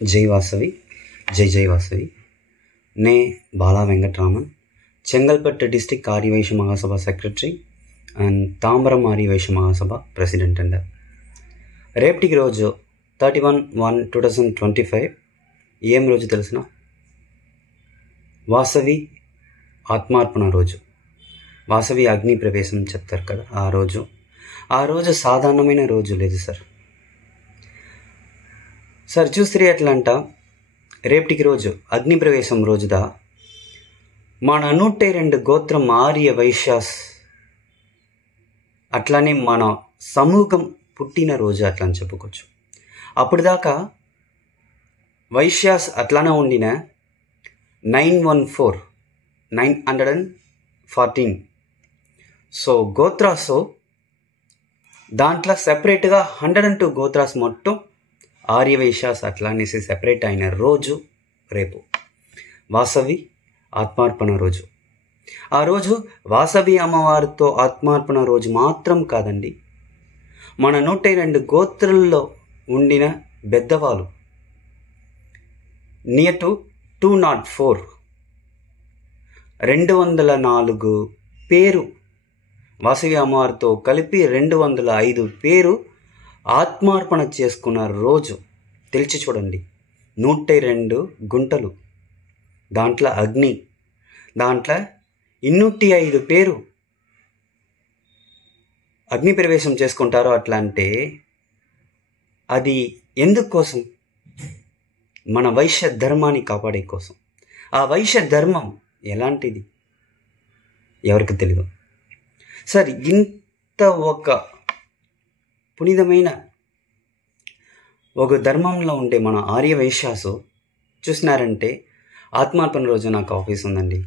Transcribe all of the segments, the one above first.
జై వాసవి, జై జై వాసవి. నే Bala Venkataraman, Chengalpattu district Aryavysya Mahasabha secretary and Tambaram Aryavysya Mahasabha president and రేపటికి రోజు 31/1/2025 ఏం రోజు తెలిసిన? వాసవి ఆత్మార్పణ రోజు. వాసవి అగ్ని ప్రవేశం చెప్తారు కదా, ఆ రోజు సాధారణమైన రోజు లేదు సార్ చూస్తే ఎట్లంట, రేపటికి రోజు అగ్ని ప్రవేశం రోజుదా మన 102 గోత్రం ఆర్య వైశ్యాస్, అట్లానే మన సమూహం పుట్టిన రోజు అట్లా అని చెప్పుకోవచ్చు. అప్పుడు దాకా వైశ్యాస్ అట్లానే ఉండిన 914 సో గోత్రాసు దాంట్లో సెపరేట్గా 102 గోత్రాస్ మొత్తం ఆర్యవైశ్యాస్ అట్లా అనేసి సెపరేట్ అయిన రోజు రేపు వాసవి ఆత్మార్పణ రోజు. ఆ రోజు వాసవి అమ్మవారితో ఆత్మార్పణ రోజు మాత్రం కాదండి, మన 102 గోత్రుల్లో ఉండిన పెద్దవాళ్ళు నియర్ టు 204 పేరు వాసవి అమ్మవారితో కలిపి 205 పేరు ఆత్మార్పణ చేసుకున్న రోజు. తెలిసి చూడండి, 102 గుంటలు, దాంట్లో అగ్ని, దాంట్లో 205 పేరు అగ్ని ప్రవేశం చేసుకుంటారో. అట్లా అంటే అది ఎందుకోసం? మన వైశ్య ధర్మాన్ని కాపాడే కోసం. ఆ వైశ్య ధర్మం ఎలాంటిది ఎవరికి తెలియదు సార్. ఇంత ఒక పునీతమైన ఒక ధర్మంలో ఉండే మన ఆర్యవైశ్యాసు చూసినారంటే, ఆత్మార్పణ రోజు నాకు ఆఫీస్ ఉందండి,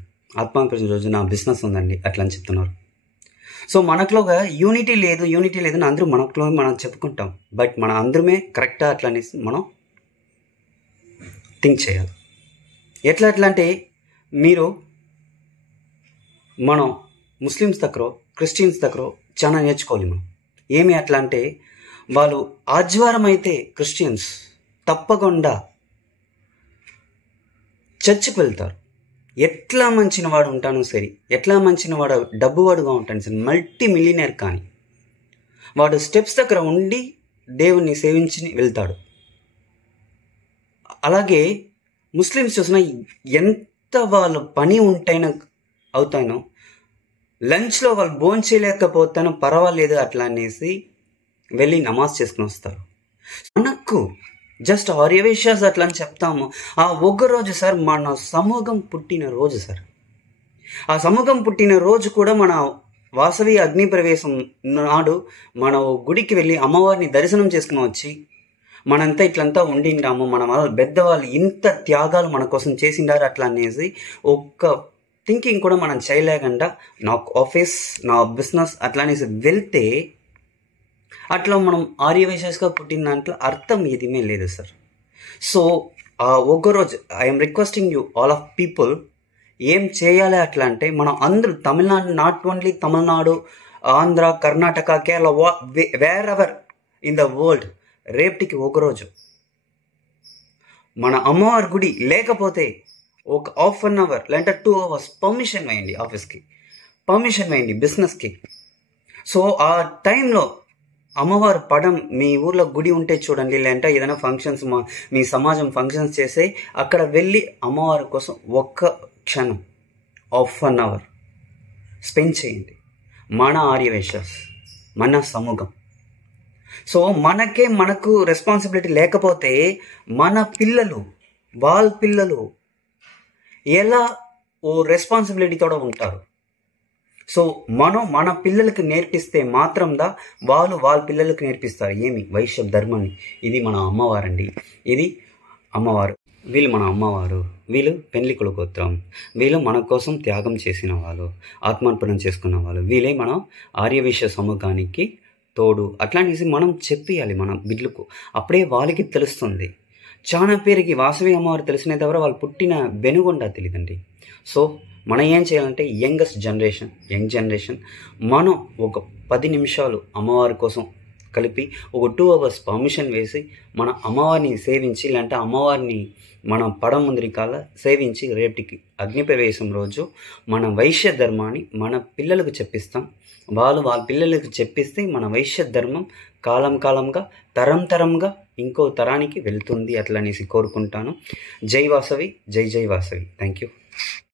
ఆత్మార్పణ రోజు నా బిజినెస్ ఉందండి అట్లా అని చెప్తున్నారు. సో మనకులోగా యూనిటీ లేదు అని అందరూ మనకులో మనం చెప్పుకుంటాం. బట్ మన అందరమే కరెక్టా అట్లా అనేసి మనం థింక్ చేయాలి. ఎట్లా అంటే మీరు మనం ముస్లిమ్స్ దగ్గర, క్రిస్టియన్స్ దగ్గర చాలా నేర్చుకోవాలి మనం. ఏమి అట్లా అంటే, వాళ్ళు ఆదివారం అయితే క్రిస్టియన్స్ తప్పకుండా చర్చికి వెళ్తారు. ఎట్లా మంచిన వాడు ఉంటాను సరే, ఎట్లా మంచిన వాడు డబ్బువాడుగా ఉంటాను సరే, మల్టీ మిలియనర్ కానీ వాడు స్టెప్స్ దగ్గర ఉండి దేవుణ్ణి సేవించి వెళ్తాడు. అలాగే ముస్లిమ్స్ చూసినా ఎంత వాళ్ళ పని ఉంటైనా అవుతానో, లంచ్లో వాళ్ళు భోజనం చేయలేకపోతానో పర్వాలేదు అట్లా అనేసి వెళ్ళి నమాజ్ చేసుకుని వస్తారు. మనకు జస్ట్ ఆర్యవైశ్యాస్ అట్లా అని చెప్తాము. ఆ ఒక్క రోజు సార్ మన సమూహం పుట్టిన రోజు సార్. ఆ సమూహం పుట్టిన రోజు కూడా మన వాసవి అగ్ని ప్రవేశం నాడు మన గుడికి వెళ్ళి అమ్మవారిని దర్శనం చేసుకుని వచ్చి మనంతా ఇట్లంతా ఉండిండాము, మన పెద్దవాళ్ళు ఇంత త్యాగాలు మన కోసం చేసిండారు అట్లా అనేసి ఒక్క థింకింగ్ కూడా మనం చేయలేకుండా నాకు ఆఫీస్, నా బిజినెస్ అట్లా అనేసి వెళ్తే, అట్లా మనం ఆర్యవైశ్యాస్గా పుట్టిన దాంట్లో అర్థం ఏదిమే లేదు సార్. సో ఒక్కరోజు I'm requesting you all of people, ఏం చేయాలి అట్లా అంటే, మనం అందరూ Tamil Nadu, not only Tamil Nadu, Andhra, Karnataka, Kerala, wear ever in the world, రేపటికి ఒకరోజు మన అమ్మవారి గుడి లేకపోతే ఒక ½ an hour లేదంటే 2 hours పర్మిషన్ వేయండి, ఆఫీస్కి పర్మిషన్ వేయండి, బిజినెస్కి. సో ఆ టైంలో అమ్మవారు పడం మీ ఊర్లో గుడి ఉంటే చూడండి, లేదంటే ఏదైనా ఫంక్షన్స్, మీ సమాజం ఫంక్షన్స్ చేస్తే అక్కడ వెళ్ళి అమ్మవారి కోసం ఒక్క క్షణం ½ an hour స్పెండ్ చేయండి. మన ఆర్యవైశ్యాస్, మన సమూహం. సో మనకు రెస్పాన్సిబిలిటీ లేకపోతే మన పిల్లలు, వాళ్ళ పిల్లలు ఎలా ఓ రెస్పాన్సిబిలిటీతో ఉంటారు? సో మనం మన పిల్లలకి నేర్పిస్తే మాత్రందా వాళ్ళు వాళ్ళ పిల్లలకి నేర్పిస్తారు ఏమి? వైశ్య ధర్మాన్ని. ఇది మన అమ్మవారండి, ఇది అమ్మవారు, వీళ్ళు మన అమ్మవారు, వీళ్ళు పెండ్లికుల గోత్రం, వీళ్ళు మన కోసం త్యాగం చేసిన వాళ్ళు, ఆత్మార్పణం చేసుకున్న వాళ్ళు, వీళ్ళే మన ఆర్యవైశ్య సమూహానికి తోడు. అట్లా అనేసి మనం చెప్పియాలి మన బిడ్డలకు, అప్పుడే వాళ్ళకి తెలుస్తుంది. చాలా పేరుకి వాసవి అమ్మవారు తెలిసిన తర్వాత వాళ్ళు పుట్టిన వెనుగొండ తెలియదండి. సో మనం ఏం చేయాలంటే, యంగ్ జనరేషన్ మనం ఒక 10 నిమిషాలు అమ్మవారి కోసం కలిపి ఒక 2 hours పర్మిషన్ వేసి మన అమ్మవారిని సేవించి, లేదంటే అమ్మవారిని మన పడం ముందరికాల సేవించి రేపటికి అగ్నిప్రవేశం రోజు మన వైశ్య ధర్మాన్ని మన పిల్లలకు చెప్పిస్తాం. వాళ్ళ పిల్లలకు చెప్పిస్తే మన వైశ్య ధర్మం కాలంగా తరంగా ఇంకో తరానికి వెళ్తుంది అట్లనేసి కోరుకుంటాను. జై వాసవి, జై వాసవి. Thank you.